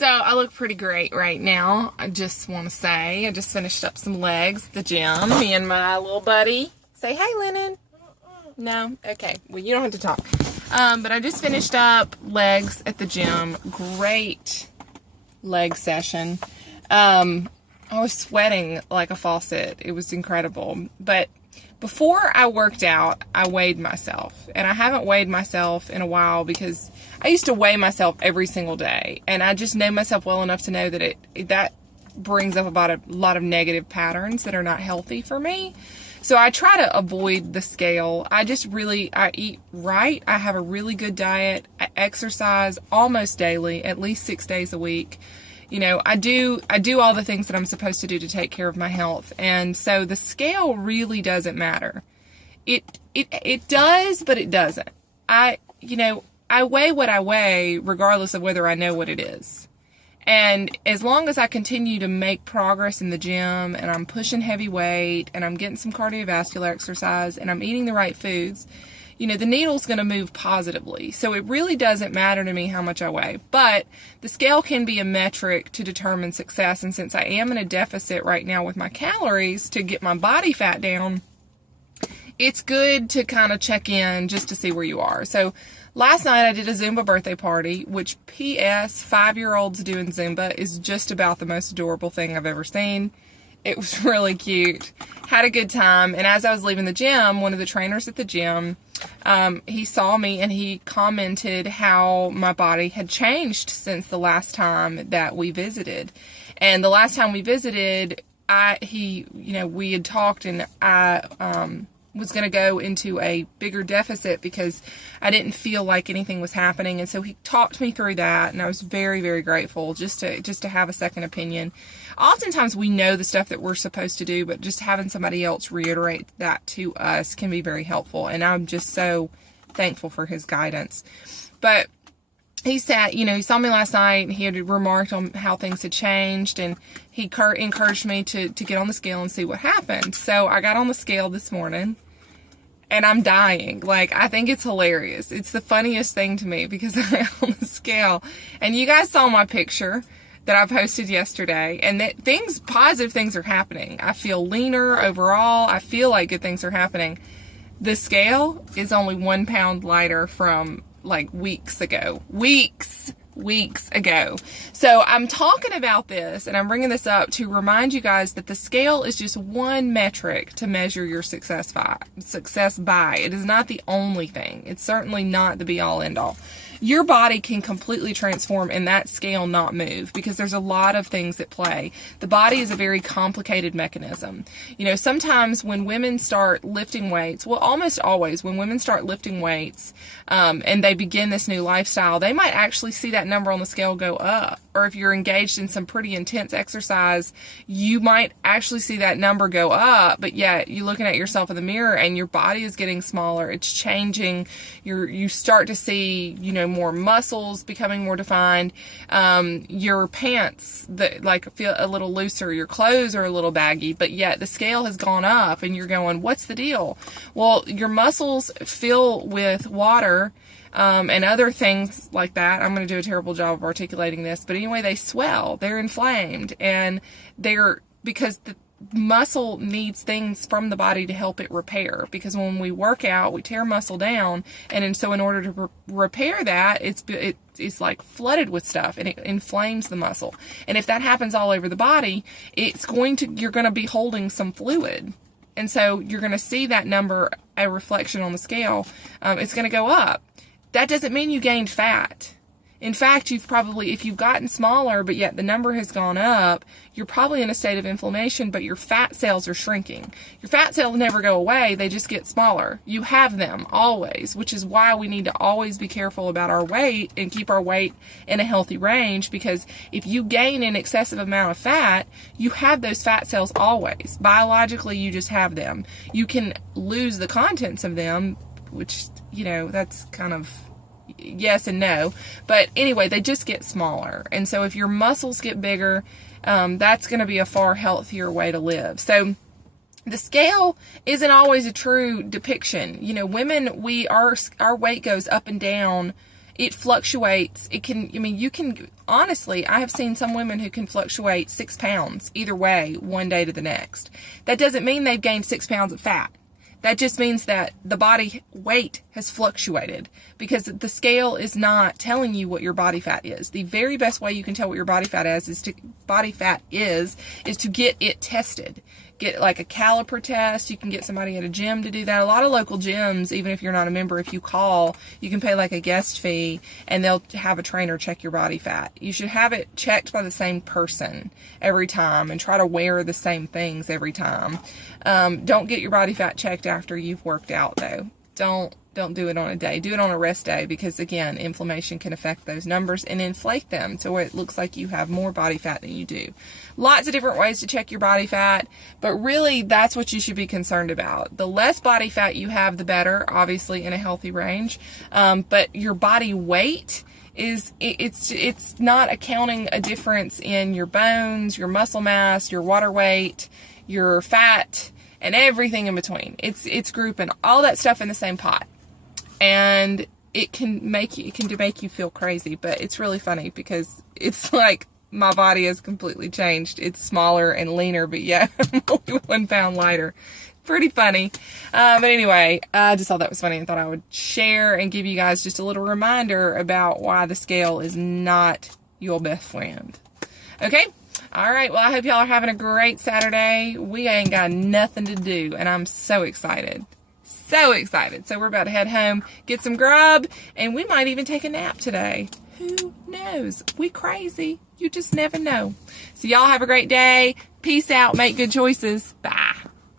So I look pretty great right now. I just want to say, I just finished up some legs at the gym. Me and my little buddy. Say hey, Lennon. No? Okay. Well, you don't have to talk. But I just finished up legs at the gym. Great leg session. I was sweating like a faucet. It was incredible. But before I worked out, I weighed myself. And I haven't weighed myself in a while because I used to weigh myself every single day. And I just know myself well enough to know that that brings up about a lot of negative patterns that are not healthy for me. So I try to avoid the scale. I eat right. I have a really good diet. I exercise almost daily, at least 6 days a week. You know, I do all the things that I'm supposed to do to take care of my health. And so the scale really doesn't matter. It does, but it doesn't. I weigh what I weigh regardless of whether I know what it is. And as long as I continue to make progress in the gym and I'm pushing heavy weight and I'm getting some cardiovascular exercise and I'm eating the right foods, you know, the needle's going to move positively. So it really doesn't matter to me how much I weigh. But the scale can be a metric to determine success. And since I am in a deficit right now with my calories to get my body fat down, it's good to kind of check in just to see where you are. So last night I did a Zumba birthday party, which P.S. 5-year-olds doing Zumba is just about the most adorable thing I've ever seen. It was really cute. Had a good time. And as I was leaving the gym, one of the trainers at the gym, he saw me and he commented how my body had changed since the last time that we visited. And the last time we visited, we had talked and I was going to go into a bigger deficit because I didn't feel like anything was happening. And so he talked me through that, and I was very, very grateful just to have a second opinion. Oftentimes we know the stuff that we're supposed to do, but just having somebody else reiterate that to us can be very helpful. And I'm just so thankful for his guidance. But he said, he saw me last night and he had remarked on how things had changed, and he encouraged me to get on the scale and see what happened. So I got on the scale this morning and I'm dying. Like, I think it's hilarious. It's the funniest thing to me because I got on the scale and you guys saw my picture that I posted yesterday, and that positive things are happening. I feel leaner overall. I feel like good things are happening. The scale is only 1 pound lighter from like weeks ago. Weeks ago. So I'm talking about this and I'm bringing this up to remind you guys that the scale is just one metric to measure your success by. It is not the only thing. It's certainly not the be all end all. Your body can completely transform and that scale not move because there's a lot of things at play. The body is a very complicated mechanism. Sometimes when women start lifting weights, well, almost always when women start lifting weights and they begin this new lifestyle, they might actually see that number on the scale go up. Or if you're engaged in some pretty intense exercise, you might actually see that number go up, but yet you're looking at yourself in the mirror and your body is getting smaller. It's changing. You start to see, more muscles becoming more defined. Your pants feel a little looser. Your clothes are a little baggy, but yet the scale has gone up and you're going, what's the deal? Well, your muscles fill with water and other things like that. I'm going to do a terrible job of articulating this, but anyway, they swell, they're inflamed, and because the muscle needs things from the body to help it repair, because when we work out, we tear muscle down, and so in order to repair that, it's like flooded with stuff, and it inflames the muscle. And if that happens all over the body, you're going to be holding some fluid. And so you're going to see that number, a reflection on the scale, it's going to go up. That doesn't mean you gained fat. In fact, if you've gotten smaller, but yet the number has gone up, you're probably in a state of inflammation, but your fat cells are shrinking. Your fat cells never go away, they just get smaller. You have them always, which is why we need to always be careful about our weight and keep our weight in a healthy range, because if you gain an excessive amount of fat, you have those fat cells always. Biologically, you just have them. You can lose the contents of them, which, that's kind of yes and no. But anyway, they just get smaller. And so if your muscles get bigger, that's going to be a far healthier way to live. So the scale isn't always a true depiction. Women, our weight goes up and down it fluctuates. It can, I mean, you can, honestly, I have seen some women who can fluctuate 6 pounds either way, one day to the next. That doesn't mean they've gained 6 pounds of fat. That just means that the body weight has fluctuated because the scale is not telling you what your body fat is. The very best way you can tell what your body fat is to get it tested. Get like a caliper test. You can get somebody at a gym to do that. A lot of local gyms, even if you're not a member, if you call, you can pay like a guest fee and they'll have a trainer check your body fat. You should have it checked by the same person every time and try to wear the same things every time. Don't get your body fat checked after you've worked out though. Don't do it on a day. Do it on a rest day because, again, inflammation can affect those numbers and inflate them to where it looks like you have more body fat than you do. Lots of different ways to check your body fat, but really that's what you should be concerned about. The less body fat you have, the better, obviously in a healthy range. But your body weight it's not accounting a difference in your bones, your muscle mass, your water weight, your fat, and everything in between. It's grouping all that stuff in the same pot. And it can make you feel crazy, but it's really funny because it's like my body has completely changed. It's smaller and leaner, but yeah, I'm only 1 pound lighter. Pretty funny. But anyway, I just thought that was funny and thought I would share and give you guys just a little reminder about why the scale is not your best friend. Okay? All right. Well, I hope y'all are having a great Saturday. We ain't got nothing to do, and I'm so excited. So excited. So we're about to head home, get some grub, and we might even take a nap today. Who knows? We crazy. You just never know. So y'all have a great day. Peace out. Make good choices. Bye.